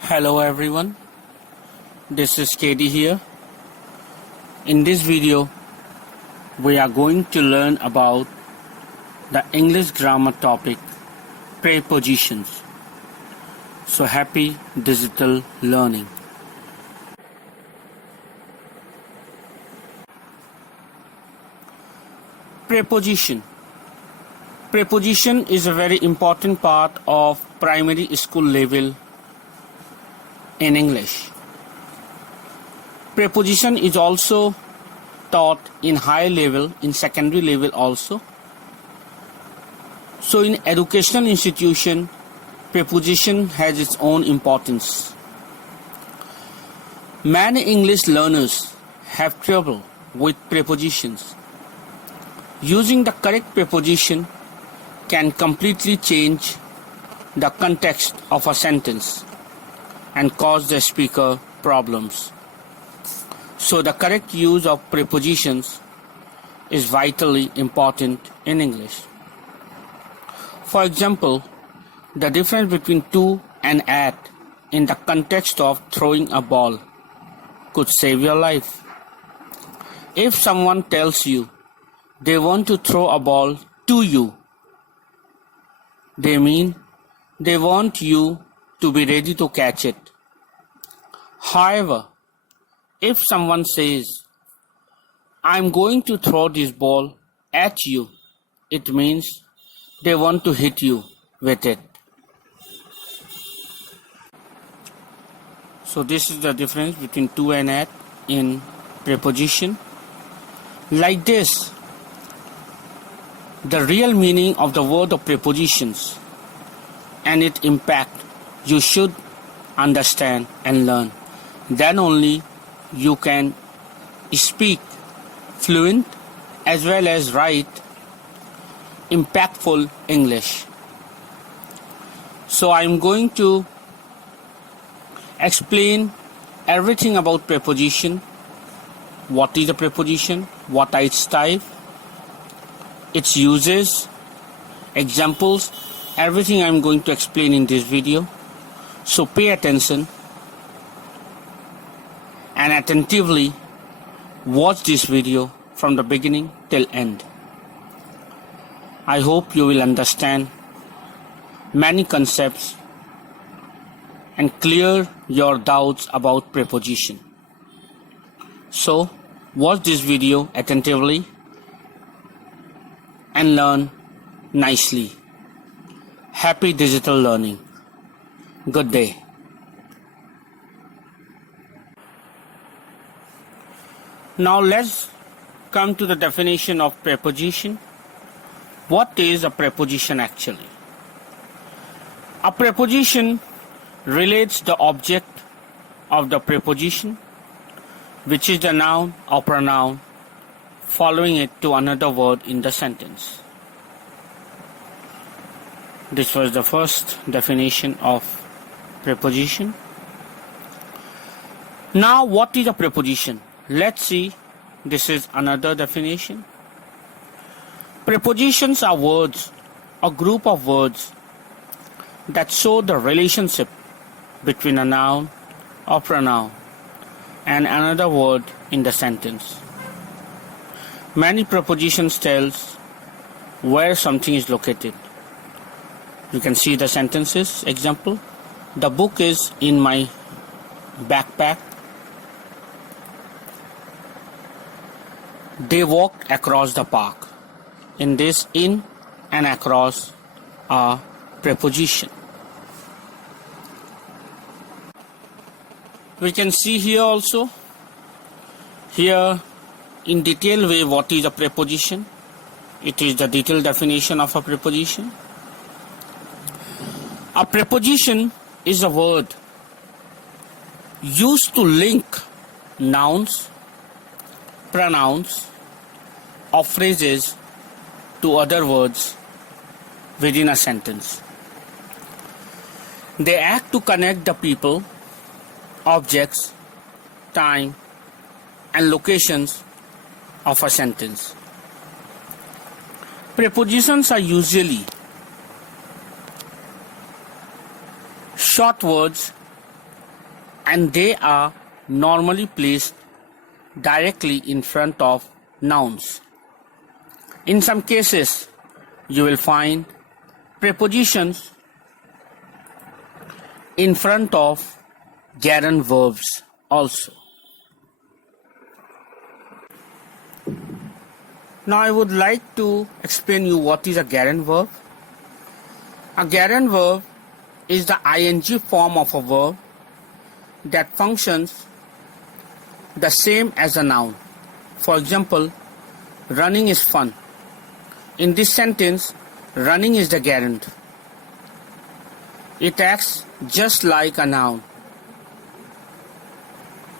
Hello everyone, this is Katie here. In this video, we are going to learn about the English grammar topic, prepositions. So happy digital learning. Preposition. Preposition is a very important part of primary school level in English. Preposition is also taught in higher level, in secondary level also. So in educational institution, preposition has its own importance. Many English learners have trouble with prepositions. Using the correct preposition can completely change the context of a sentence and cause the speaker problems. So the correct use of prepositions is vitally important in English. For example, the difference between to and at in the context of throwing a ball could save your life. If someone tells you they want to throw a ball to you, they mean they want you to be ready to catch it. However, if someone says, I'm going to throw this ball at you, it means they want to hit you with it. So this is the difference between to and at in preposition. Like this, the real meaning of the word of prepositions and its impact you should understand and learn. Then only you can speak fluent as well as write impactful English. So I am going to explain everything about preposition. What is a preposition? What are its types? Its uses, examples, everything I am going to explain in this video. So pay attention and attentively watch this video from the beginning till end. I hope you will understand many concepts and clear your doubts about preposition. So watch this video attentively and learn nicely. Happy digital learning. Good day. Now let's come to the definition of preposition. What is a preposition actually? A preposition relates the object of the preposition, which is the noun or pronoun, following it to another word in the sentence. This was the first definition of preposition. Now what is a preposition? Let's see. This is another definition. Prepositions are words, a group of words that show the relationship between a noun or pronoun and another word in the sentence. Many prepositions tells where something is located. You can see the sentences. Example, the book is in my backpack. They walked across the park. In this, in and across are preposition. We can see here also, here in detailed way what is a preposition. It is the detailed definition of a preposition. A preposition is a word used to link nouns, pronouns, or phrases to other words within a sentence. They act to connect the people, objects, time, and locations of a sentence. Prepositions are usually short words and they are normally placed directly in front of nouns. In some cases, you will find prepositions in front of gerund verbs also. Now I would like to explain you what is a gerund verb. A gerund verb is the ing form of a verb that functions the same as a noun. For example, running is fun. In this sentence, running is the gerund. It acts just like a noun.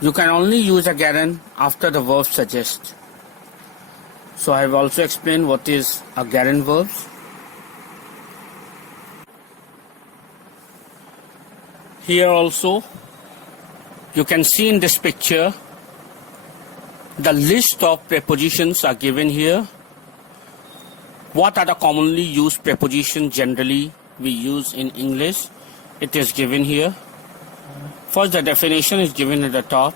You can only use a gerund after the verb suggests. So I have also explained what is a gerund verb. Here also you can see in this picture the list of prepositions are given here. What are the commonly used prepositions generally we use in English? It is given here. First, the definition is given at the top.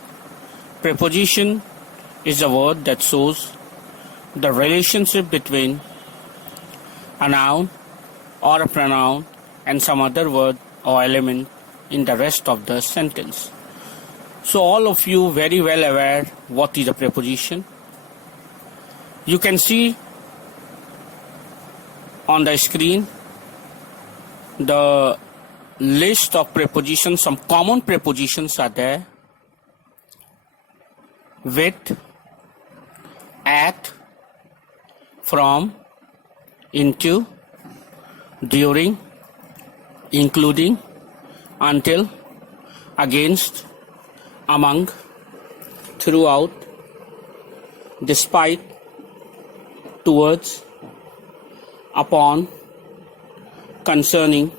Preposition is a word that shows the relationship between a noun or a pronoun and some other word or element in the rest of the sentence. So all of you very well aware what is a preposition. You can see on the screen the list of prepositions. Some common prepositions are there: with, at, from, into, during, including, until, against, among, throughout, despite, towards, upon, concerning,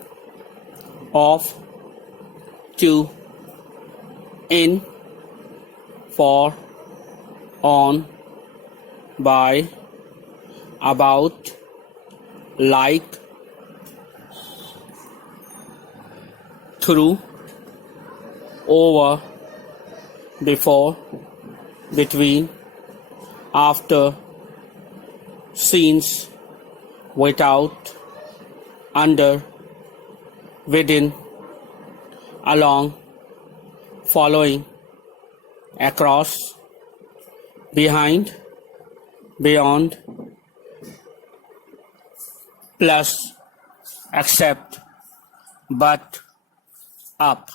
of, to, in, for, on, by, about, like, through, over, before, between, after, since, without, under, within, along, following, across, behind, beyond, plus, except, but, up.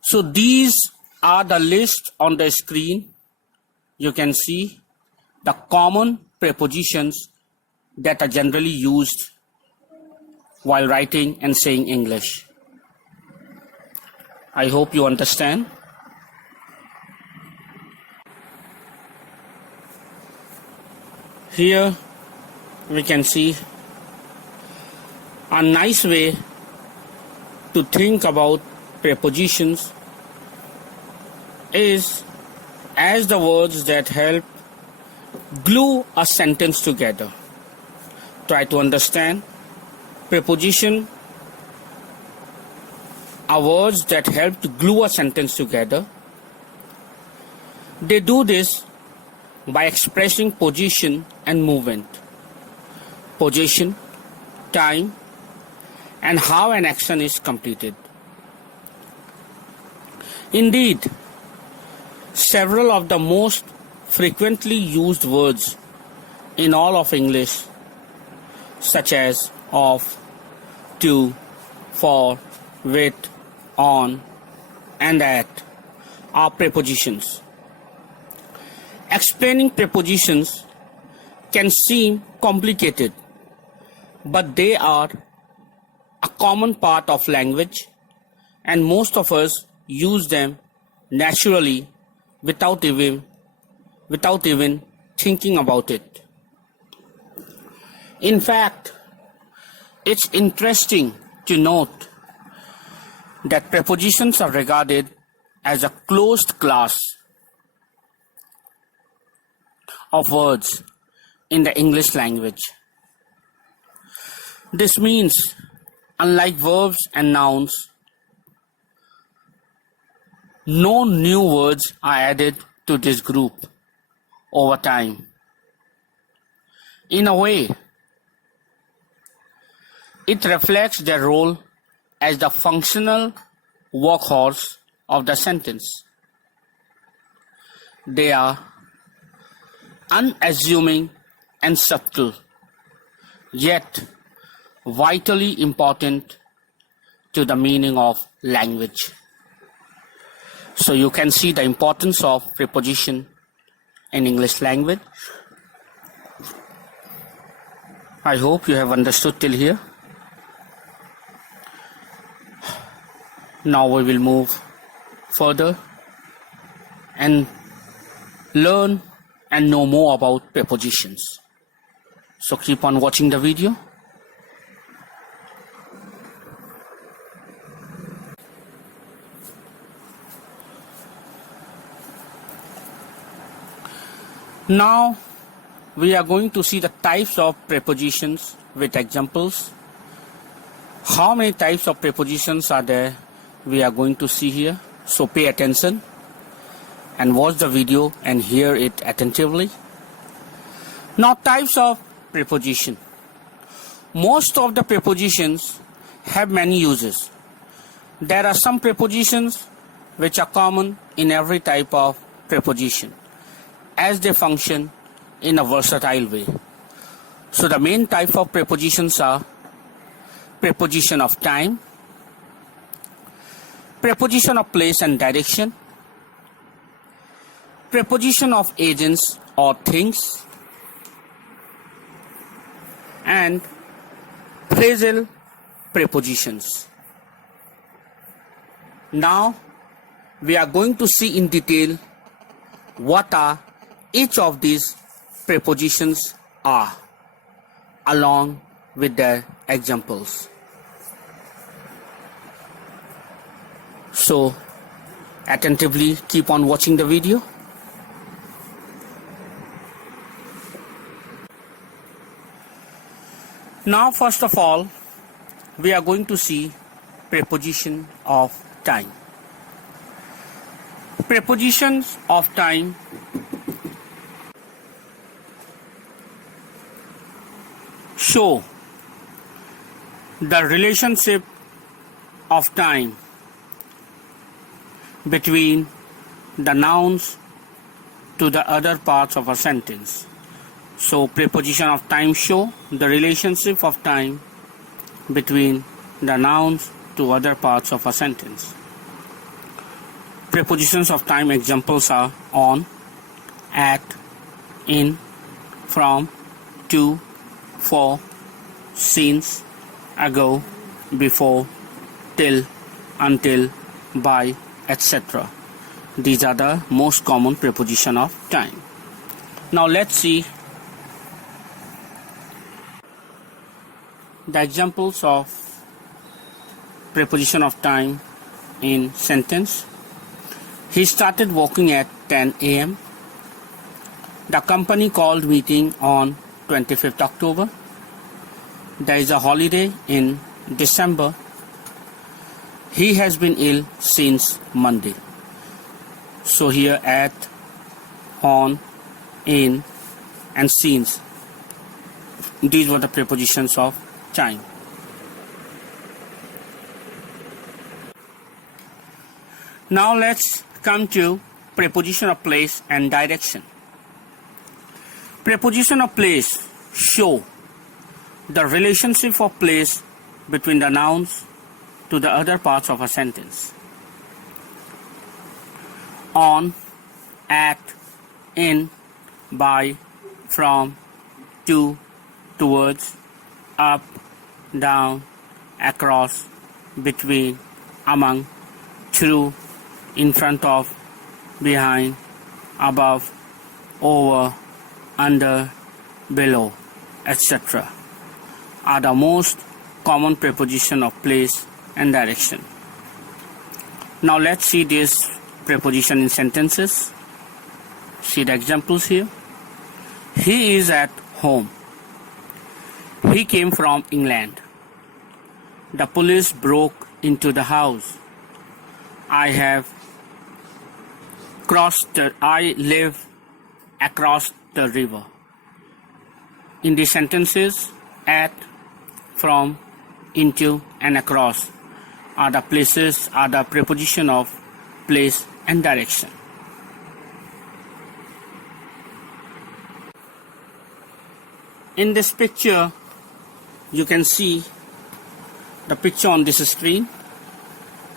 So these are the list on the screen. You can see the common prepositions that are generally used while writing and saying English. I hope you understand. Here we can see a nice way to think about prepositions is as the words that help glue a sentence together. Try to understand. Preposition are words that help to glue a sentence together. They do this by expressing position and movement. Position, time, and how an action is completed. Indeed, several of the most frequently used words in all of English, such as of, to, for, with, on, and at, are prepositions. Explaining prepositions can seem complicated, but they are a common part of language, and most of us use them naturally without even thinking about it. In fact, it's interesting to note that prepositions are regarded as a closed class of words in the English language. This means, unlike verbs and nouns, No new words are added to this group over time. In a way, it reflects their role as the functional workhorse of the sentence. They are unassuming and subtle, yet vitally important to the meaning of language. So you can see the importance of preposition in English language. I hope you have understood till here. Now we will move further and learn and know more about prepositions. So keep on watching the video. Now we are going to see the types of prepositions with examples. How many types of prepositions are there? We are going to see here. So pay attention and watch the video and hear it attentively. Now, types of preposition. Most of the prepositions have many uses. There are some prepositions which are common in every type of preposition, as they function in a versatile way. So the main type of prepositions are preposition of time, preposition of place and direction, preposition of agents or things, and phrasal prepositions. Now we are going to see in detail what are each of these prepositions are, along with their examples. So attentively keep on watching the video. Now first of all, we are going to see preposition of time. Prepositions of time show the relationship of time between the nouns to the other parts of a sentence. So preposition of time show the relationship of time between the nouns to other parts of a sentence. Prepositions of time examples are on, at, in, from, to, for, since, ago, before, till, until, by, etc. These are the most common preposition of time. Now let's see the examples of preposition of time in sentence. He started working at 10 a.m. The company called meeting on 25th October. There is a holiday in December. He has been ill since Monday. So here at, on, in, and since. These were the prepositions of time. Now let's come to preposition of place and direction. Preposition of place show the relationship of place between the nouns to the other parts of a sentence. On, at, in, by, from, to, towards, up, down, across, between, among, through, in front of, behind, above, over, under, below, etc. are the most common preposition of place and direction. Now let's see this preposition in sentences. See the examples here. He is at home. He came from England. The police broke into the house. I have I live across the river. In the sentences, at, from, into, and across are the preposition of place and direction. In this picture, you can see the picture on this screen.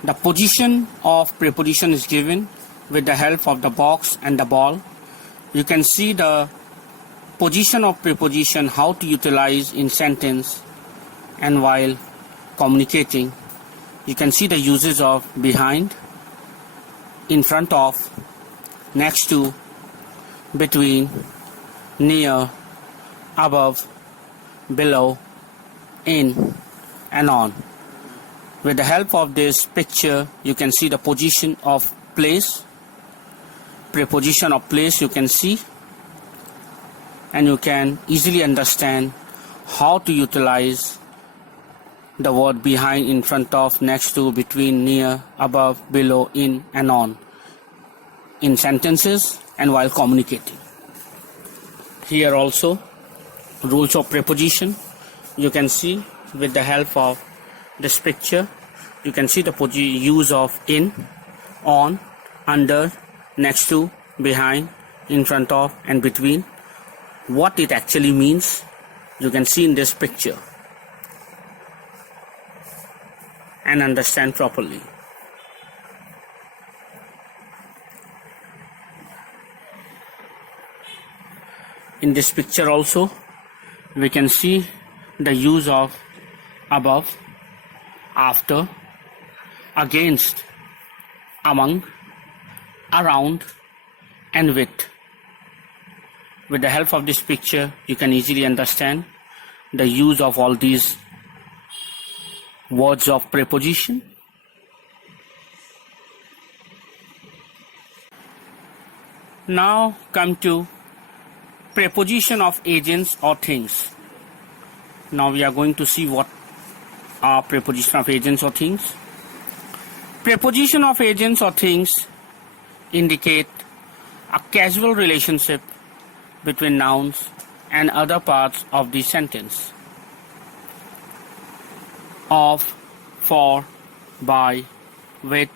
The position of preposition is given with the help of the box and the ball. You can see the position of preposition, how to utilize in sentence and while communicating. You can see the uses of behind, in front of, next to, between, near, above, below, in, and on. With the help of this picture, you can see the position of place, preposition of place you can see, and you can easily understand how to utilize the word behind, in front of, next to, between, near, above, below, in, and on in sentences and while communicating. Here also, rules of preposition. You can see with the help of this picture, you can see the use of in, on, under, next to, behind, in front of, and between. What it actually means, you can see in this picture and understand properly. In this picture also, we can see the use of above, after, against, among, around, and with. With the help of this picture, you can easily understand the use of all these words of preposition. Now come to preposition of agents or things. Now we are going to see what are preposition of agents or things. Preposition of agents or things indicate a casual relationship between nouns and other parts of the sentence. Of, for, by, with,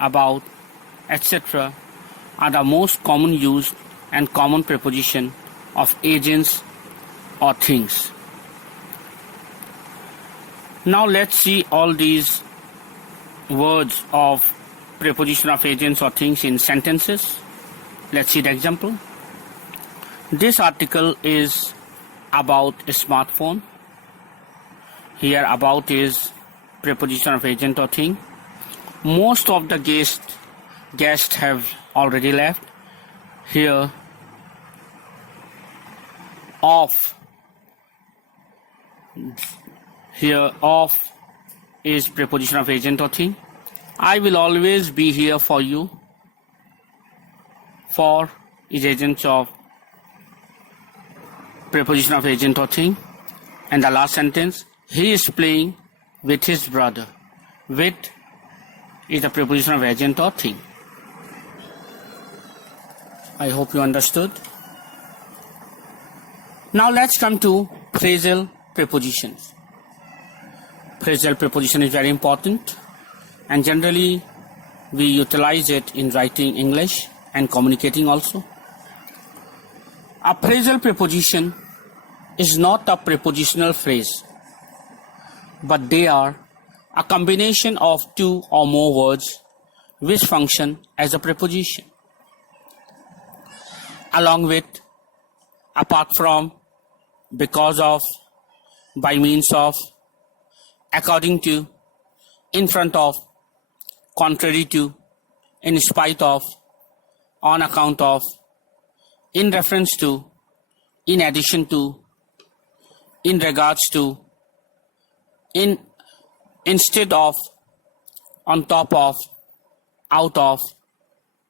about, etc. are the most common used and common preposition of agents or things. Now let's see all these words of preposition of agents or things in sentences. Let's see the example. This article is about a smartphone. Here about is preposition of agent or thing. Most of the guests have already left. Here of is preposition of agent or thing. I will always be here for you. For is agent of preposition of agent or thing. And the last sentence, he is playing with his brother. With is the preposition of agent or thing. I hope you understood. Now let's come to phrasal prepositions. Phrasal preposition is very important, and generally we utilize it in writing English and communicating also. A phrasal preposition is not a prepositional phrase, but they are a combination of two or more words which function as a preposition. Along with, apart from, because of, by means of, according to, in front of, contrary to, in spite of, on account of, in reference to, in addition to, in regards to, instead of, on top of, out of,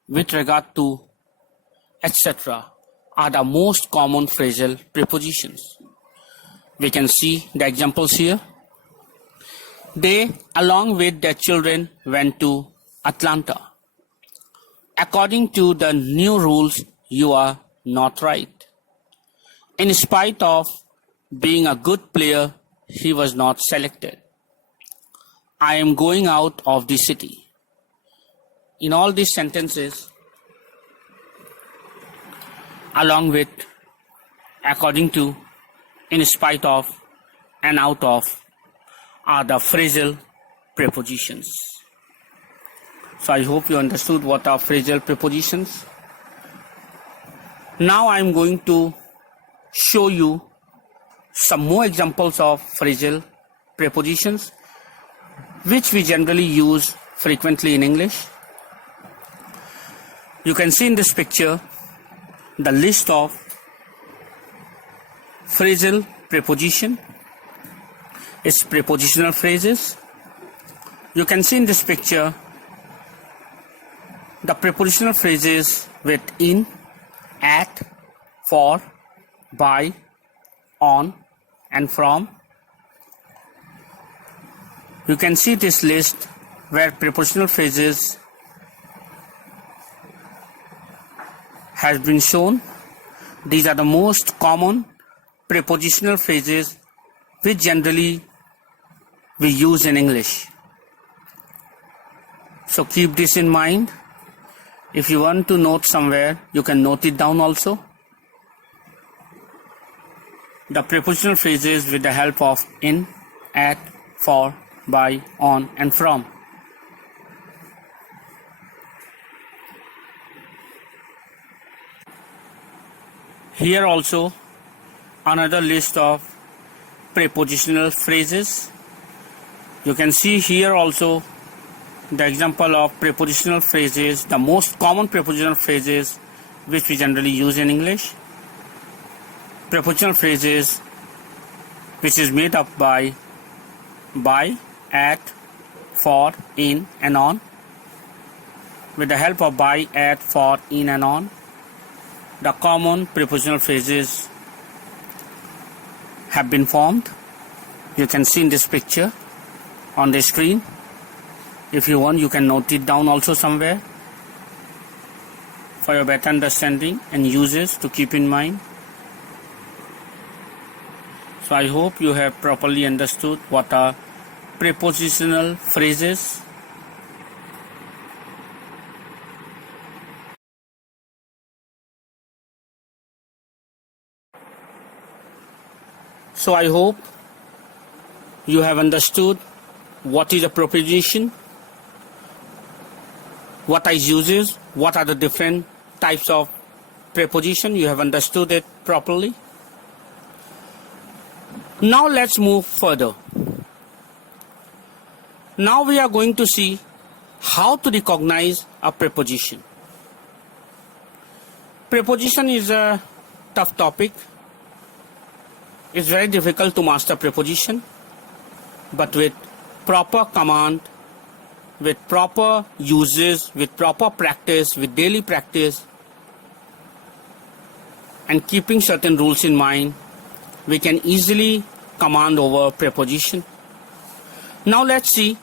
with regard to, etc. are the most common phrasal prepositions. We can see the examples here. They, along with their children, went to Atlanta. According to the new rules, you are not right. In spite of being a good player, he was not selected. I am going out of the city. In all these sentences, along with according to, in spite of, and out of are the phrasal prepositions. So I hope you understood what are phrasal prepositions. Now I am going to show you some more examples of phrasal prepositions which we generally use frequently in English. You can see in this picture the list of phrasal preposition. It's prepositional phrases. You can see in this picture the prepositional phrases with in, at, for, by, on, and from. You can see this list where prepositional phrases has been shown. These are the most common prepositional phrases which generally we use in English. So keep this in mind. If you want to note somewhere, you can note it down also. The prepositional phrases with the help of in, at, for, by, on, and from. Here also another list of prepositional phrases. You can see here also the example of prepositional phrases, the most common prepositional phrases which we generally use in English. Prepositional phrases which is made up by, at, for, in, and on. With the help of by, at, for, in, and on, the common prepositional phrases have been formed. You can see in this picture on the screen. If you want, you can note it down also somewhere for your better understanding and uses to keep in mind. So I hope you have properly understood what are prepositional phrases. So I hope you have understood what is a preposition, what are its uses, what are the different types of preposition. You have understood it properly. Now let's move further. Now we are going to see how to recognize a preposition. Preposition is a tough topic. It's very difficult to master preposition, but with proper command, with proper uses, with proper practice, with daily practice, and keeping certain rules in mind, we can easily command over preposition. Now let's see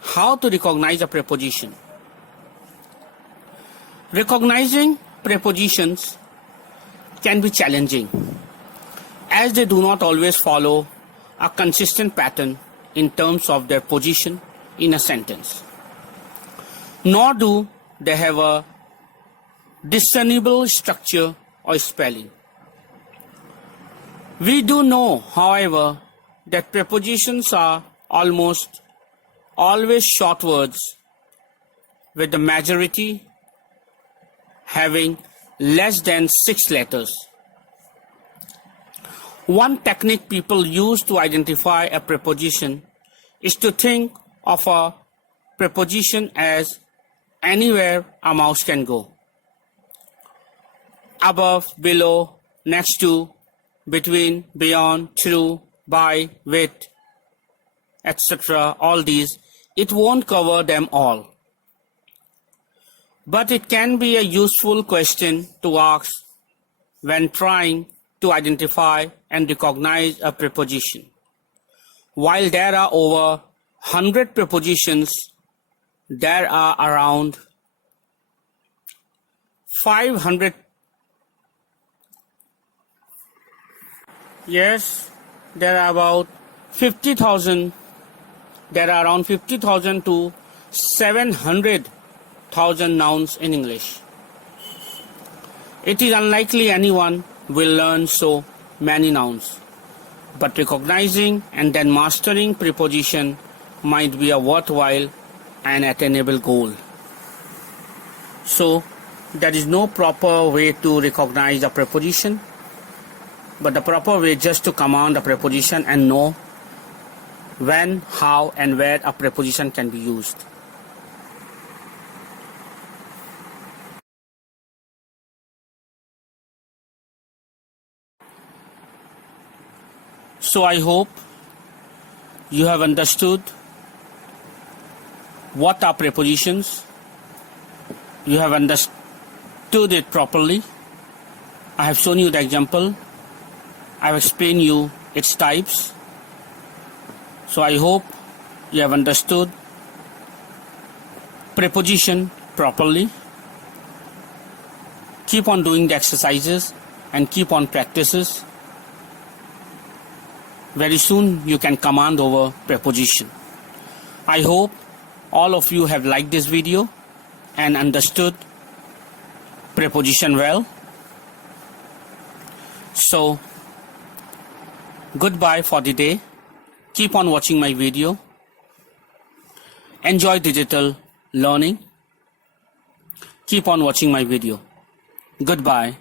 how to recognize a preposition. Recognizing prepositions can be challenging, as they do not always follow a consistent pattern in terms of their position in a sentence, nor do they have a discernible structure or spelling. We do know, however, that prepositions are almost always short words, with the majority having less than 6 letters. One technique people use to identify a preposition is to think of a preposition as anywhere a mouse can go. Above, below, next to, between, beyond, through, by, with, etc. All these, it won't cover them all. But it can be a useful question to ask when trying to identify and recognize a preposition. While there are over 100 prepositions, there are around 500. Yes, there are about 50,000. There are around 50,000 to 700,000 nouns in English. It is unlikely anyone will learn so many nouns, but recognizing and then mastering preposition might be a worthwhile and attainable goal. So, there is no proper way to recognize a preposition, but the proper way just to command a preposition and know when, how, and where a preposition can be used. So I hope you have understood what are prepositions. You have understood it properly. I have shown you the example. I have explained you its types. So I hope you have understood preposition properly. Keep on doing the exercises and keep on practices. Very soon you can command over preposition. I hope all of you have liked this video and understood preposition well. So goodbye for the day. Keep on watching my video. Enjoy digital learning. Keep on watching my video. Goodbye.